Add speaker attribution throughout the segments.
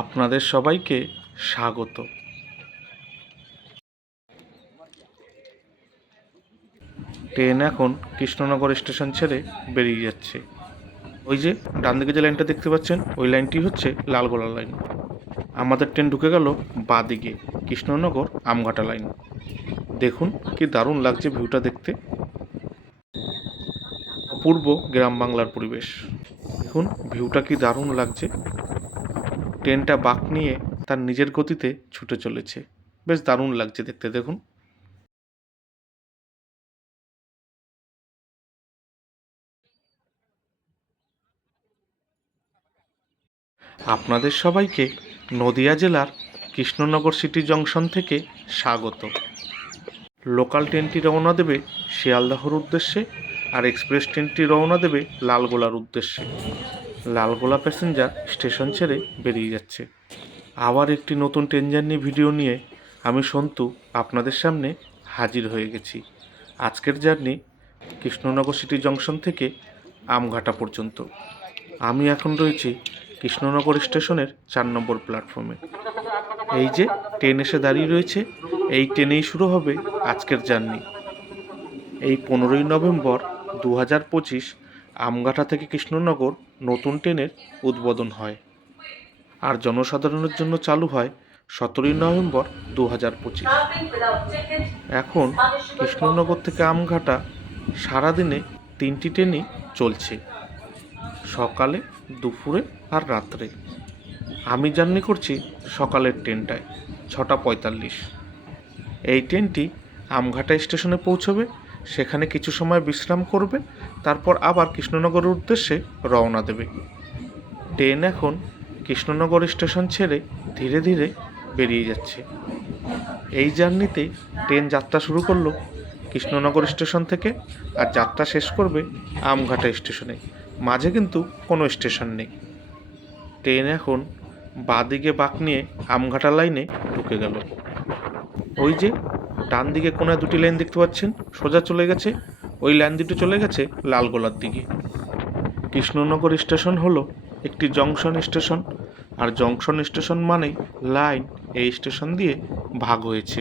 Speaker 1: আপনাদের সবাইকে স্বাগত। ট্রেন এখন কৃষ্ণনগর স্টেশন ছেড়ে বেরিয়ে যাচ্ছে। ওই যে ডান দিকে যে লাইনটা দেখতে পাচ্ছেন, ওই লাইনটি হচ্ছে লালগোলা লাইন। আমাদের ট্রেন ঢুকে গেল বাঁ দিকে, কৃষ্ণনগর আমঘাটা লাইন। দেখুন কি দারুণ লাগছে ভিউটা দেখতে। অপূর্ব গ্রাম বাংলার পরিবেশ। দেখুন ভিউটা কি দারুণ লাগছে। ট্রেনটা বাঁক নিয়ে তার নিজের গতিতে ছুটে চলেছে। বেশ দারুণ লাগছে দেখতে, দেখুন। আপনাদের সবাইকে নদিয়া জেলার কৃষ্ণনগর সিটি জংশন থেকে স্বাগত। লোকাল ট্রেনটি রওনা দেবে শিয়ালদাহর উদ্দেশ্যে আর এক্সপ্রেস ট্রেনটি রওনা দেবে লালগোলার উদ্দেশ্যে। লালগোলা প্যাসেঞ্জার স্টেশন ছেড়ে বেরিয়ে যাচ্ছে। আবার একটি নতুন ট্রেন জার্নি ভিডিও নিয়ে আমি সন্তু আপনাদের সামনে হাজির হয়ে গেছি। আজকের জার্নি কৃষ্ণনগর সিটি জংশন থেকে আমঘাটা পর্যন্ত। আমি এখন রয়েছি কৃষ্ণনগর স্টেশনের চার নম্বর প্ল্যাটফর্মে। এই যে ট্রেন এসে দাঁড়িয়ে রয়েছে, এই ট্রেনেই শুরু হবে আজকের জার্নি। এই পনেরোই নভেম্বর দু হাজার পঁচিশ আমগাঠা থেকে কৃষ্ণনগর নতুন ট্রেনের উদ্বোধন হয় আর জনসাধারণের জন্য চালু হয় সতেরোই নভেম্বর দু হাজার পঁচিশ। এখন কৃষ্ণনগর থেকে আমঘাটা সারাদিনে তিনটি ট্রেনই চলছে, সকালে, দুপুরে আর রাত্রে। আমি জার্নি করছি সকালের ট্রেনটায় ছটা পঁয়তাল্লিশ। এই ট্রেনটি আমঘাটা স্টেশনে পৌঁছবে সেখানে কিছু সময় বিশ্রাম করবে, তারপর আবার কৃষ্ণনগরের উদ্দেশ্যে রওনা দেবে। ট্রেন এখন কৃষ্ণনগর স্টেশন ছেড়ে ধীরে ধীরে বেরিয়ে যাচ্ছে। এই জার্নিতে ট্রেন যাত্রা শুরু করল কৃষ্ণনগর স্টেশন থেকে আর যাত্রা শেষ করবে আমঘাটা স্টেশনে। মাঝে কিন্তু কোনো স্টেশন নেই। ট্রেন এখন বাঁদিকে বাঁক নিয়ে আমঘাটা লাইনে ঢুকে গেল। ওই যে ডান দিকে কোনায় দুটি লাইন দেখতে পাচ্ছেন। সোজা চলে গেছে। ওই লাইন দুটো চলে গেছে লালগোলার দিকে। কৃষ্ণনগর স্টেশন হলো একটি জংশন স্টেশন। আর জংশন স্টেশন মানেই লাইন এই স্টেশন দিয়ে ভাগ হয়েছে।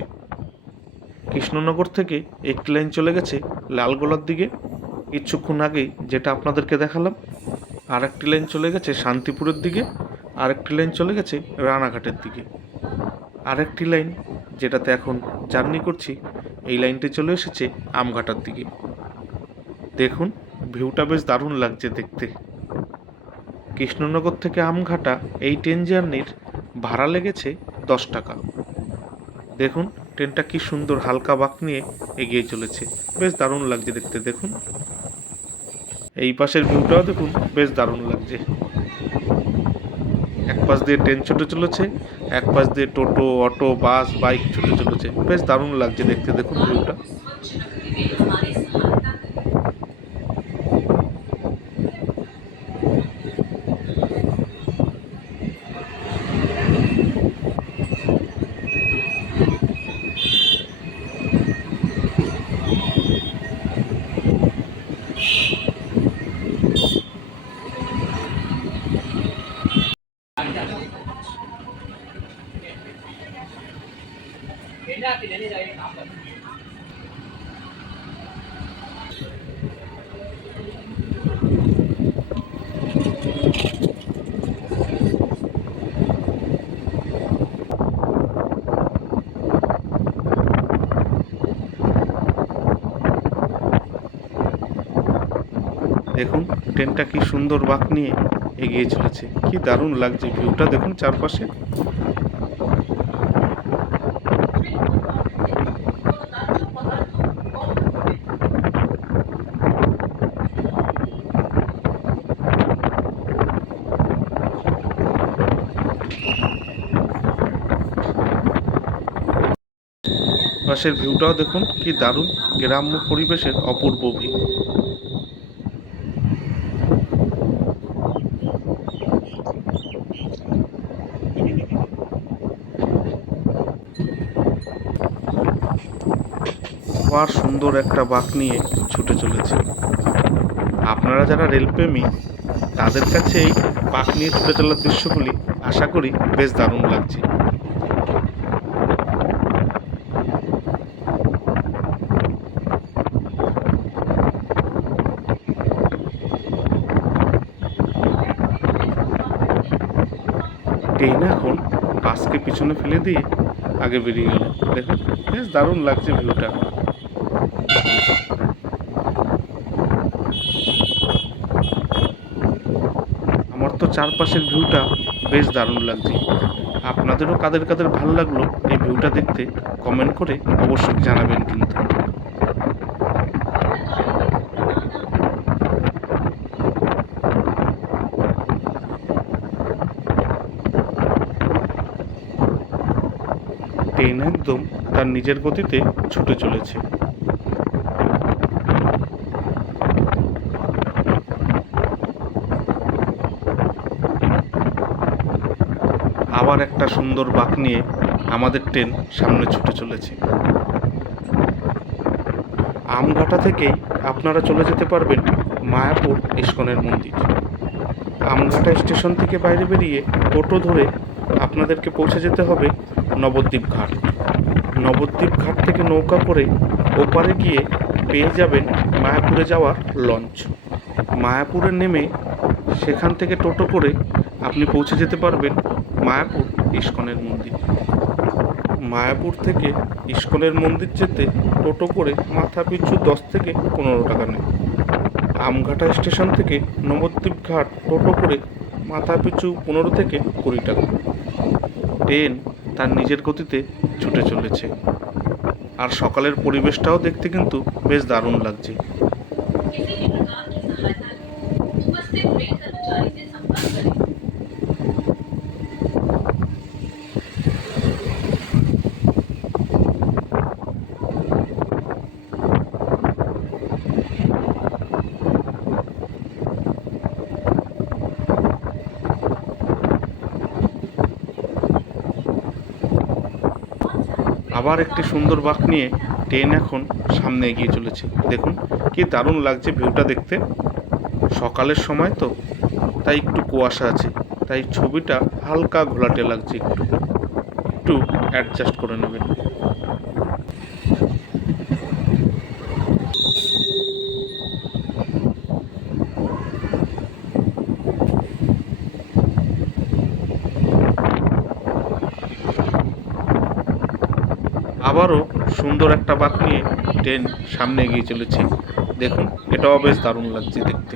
Speaker 1: কৃষ্ণনগর থেকে একটি লাইন চলে গেছে লালগোলার দিকে। কিছুক্ষণ আগেই যেটা আপনাদেরকে দেখালাম আর একটি লাইন চলে গেছে শান্তিপুরের দিকে আর একটি লাইন চলে গেছে রানাঘাটের দিকে। আরেকটি লাইন যেটাতে এখন জার্নি করছি, এই লাইনটি চলে এসেছে আমঘাটার দিকে। দেখুন, ভিউটা বেশ দারুণ লাগছে দেখতে। কৃষ্ণনগর থেকে আমঘাটা এই ট্রেন জার্নির ভাড়া লেগেছে দশ টাকা। দেখুন, ট্রেনটা কি সুন্দর হালকা বাঁক নিয়ে এগিয়ে চলেছে। বেশ দারুণ লাগছে দেখতে, দেখুন। এই পাশের ভিউটাও দেখুন, বেশ দারুণ লাগছে। এক পাশ দিয়ে ট্রেন ছুটে চলেছে, এক পাশ দিয়ে টোটো, অটো, বাস, বাইক ছুটে চলেছে। বেশ দারুণ লাগছে দেখতে, দেখুন ভিউটা। দেখুন, ট্রেনটা কি সুন্দর বাঁক নিয়ে এগিয়ে চলেছে। কি দারুণ লাগছে ভিউটা, দেখুন চারপাশে। পাশের ভিউটাও দেখুন, কি দারুণ। গ্রাম্য পরিবেশের অপূর্ব ভিউ। আবার সুন্দর একটা বাঁক নিয়ে ছুটে চলেছে। আপনারা যারা রেলপ্রেমী, তাদের কাছে এই বাঁক নিয়ে ছুটে চলার দৃশ্যগুলি আশা করি বেশ দারুণ লাগছে। এখন বাসকে পিছনে ফেলে দিয়ে আগে বেরিয়ে গেল। দেখুন, বেশ দারুণ লাগছে ভিউটা আমার তো চারপাশের ভিউটা বেশ দারুণ লাগছে। আপনাদেরও কাদের কাদের ভালো লাগল এই ভিউটা দেখতে কমেন্ট করে অবশ্যই জানাবেন কিন্তু। ট্রেন একদম তার নিজের গতিতে ছুটে চলেছে। আবার একটা সুন্দর বাঁক নিয়ে আমাদের ট্রেন সামনে ছুটে চলেছে। আমঘাটা থেকেই আপনারা চলে যেতে পারবেন মায়াপুর ইস্কনের মন্দির। আমঘাটা স্টেশন থেকে বাইরে বেরিয়ে টোটো ধরে আপনাদেরকে পৌঁছে যেতে হবে নবদ্বীপ ঘাট। নবদ্বীপ ঘাট থেকে নৌকা করে ওপারে গিয়ে পেয়ে যাবেন মায়াপুরে যাওয়ার লঞ্চ। মায়াপুরে নেমে সেখান থেকে টোটো করে আপনি পৌঁছে যেতে পারবেন মায়াপুর ইস্কনের মন্দির। মায়াপুর থেকে ইস্কনের মন্দির যেতে টোটো করে মাথা পিছু দশ থেকে পনেরো টাকা নেয়। আমঘাটা স্টেশন থেকে নবদ্বীপ ঘাট টোটো করে মাথা পিছু পনেরো থেকে কুড়ি টাকা। ট্রেন তার নিজের গতিতে ছুটে চলেছে। আর সকালের পরিবেশটাও দেখতে কিন্তু বেশ দারুণ লাগছে। আবার একটি সুন্দর বাঁক নিয়ে ট্রেন এখন সামনে এগিয়ে চলেছে। দেখুন, কি দারুণ লাগছে ভিউটা দেখতে। সকালের সময় তো, তাই একটু কুয়াশা আছে। তাই ছবিটা হালকা ঘোলাটে লাগছে একটু। একটু অ্যাডজাস্ট করে নেবেন। আবারও সুন্দর একটা বাঁক নিয়ে ট্রেন সামনে এগিয়ে চলেছে। দেখুন এটাও বেশ দারুণ লাগছে দেখতে।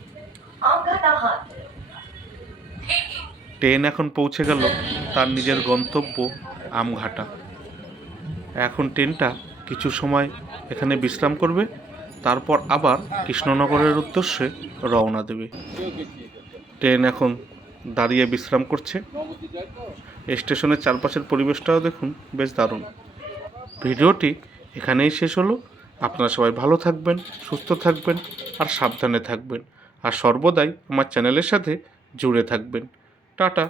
Speaker 1: ট্রেন এখন পৌঁছে গেল তার নিজের গন্তব্য আমঘাটা। এখন ট্রেনটা কিছু সময় এখানে বিশ্রাম করবে, তারপর আবার কৃষ্ণনগরের উদ্দেশ্যে রওনা দেবে। ট্রেন এখন দাঁড়িয়ে বিশ্রাম করছে। স্টেশনের চারপাশের পরিবেশটাও দেখুন বেশ দারুণ। ভিডিওটি এখানেই শেষ হলো। আপনারা সবাই ভালো থাকবেন, সুস্থ থাকবেন আর সাবধানে থাকবেন। আর সর্বদাই আমার চ্যানেলের সাথে জুড়ে থাকবেন। টাটা।